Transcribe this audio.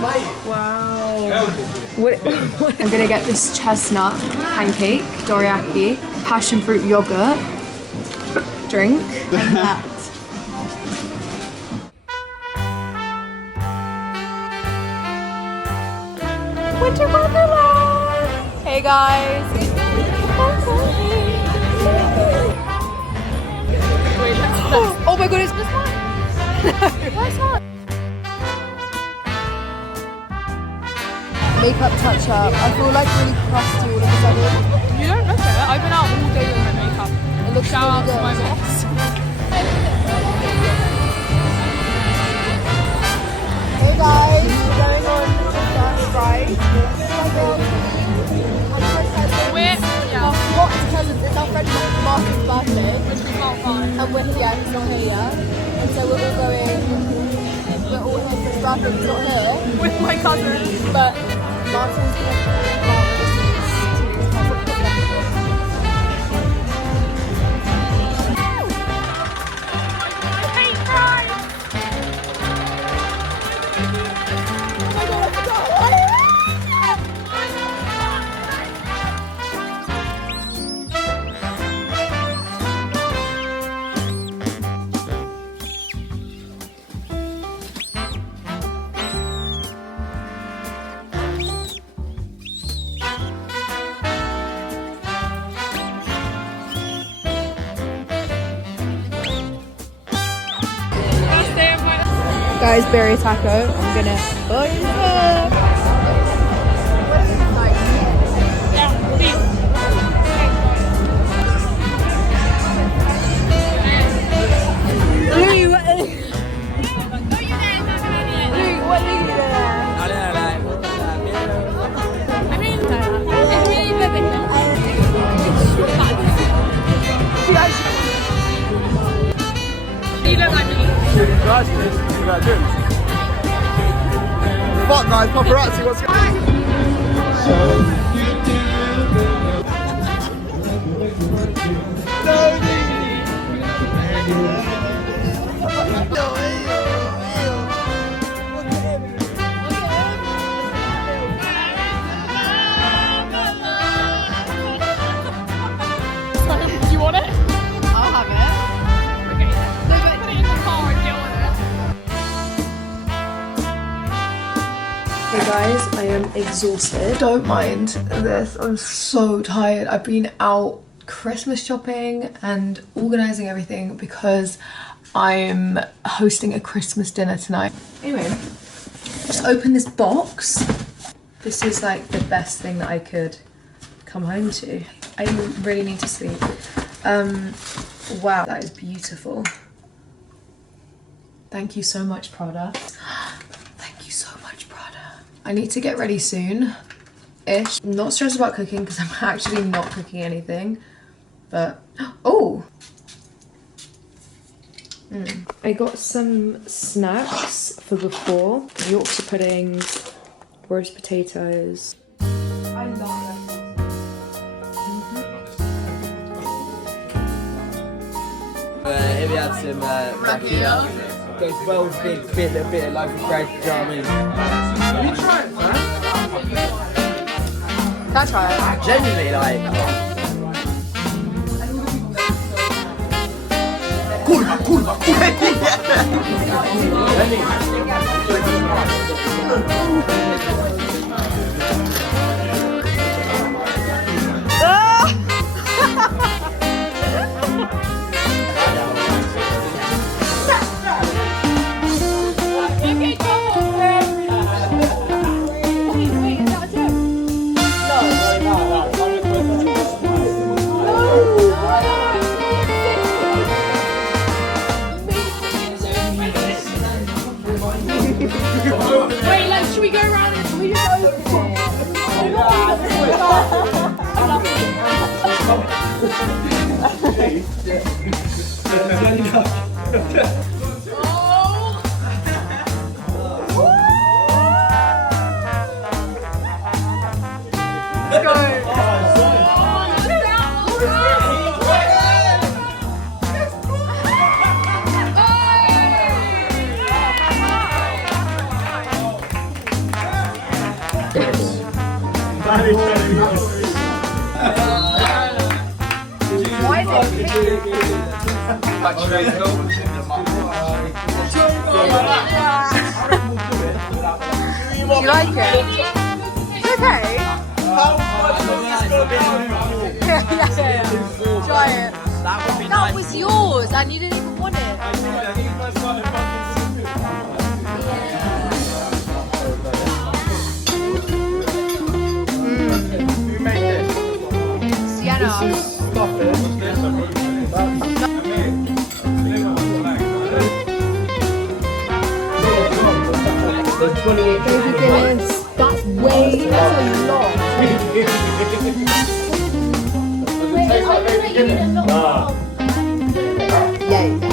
Wow. What? I'm gonna get this chestnut pancake, dorayaki, passion fruit yogurt, drink, and that. Winter Wonderland! Hey guys! Oh my god, it's this one? Why not? Makeup touch up. I feel like really crusty all of a sudden. You don't look it. I've been out all day with my makeup. It looks Shout out really to my good. boss. Hey guys, we're going on the ride. What is presents? It's our friend Martin's birthday. Which we can't find. And he's not here yet. And so we're all going, we're all here for his birthday, he's not here. With my cousin. But Martin's going to come out with his Guys, berry taco. I'm gonna buy it up. Louis, what? Louis, what are you doing? I mean, it's really vivid. You look like me. Fuck guys, paparazzi, what's going on? Do you want it? I'll have it. Okay. No, but put it in the car and deal with it. Hey guys, I am exhausted. Don't mind this, I'm so tired. I've been out Christmas shopping and organising everything because I'm hosting a Christmas dinner tonight. Anyway, just open this box. This is like the best thing that I could come home to. I really need to sleep. Wow, that is beautiful. Thank you so much, Prada. Thank you so much, Prada. I need to get ready soon-ish. I'm not stressed about cooking because I'm actually not cooking anything. But, oh! I got some snacks for before. Yorkshire pudding, roast potatoes. I love them. Here we had some rakia. Goes well with a little bit of loaf of bread, do you know what I mean? Have you tried it, man? Can I try it? Genuinely, like... Wait, should we go around and we just Let's go! Why is it pink? You like it? It's okay. Yeah. Try it. That was yours and you didn't even want it. Who made this? Sienna. There's 28 That's way, that's a lot. Wait, I'm gonna eat a lot. Yeah.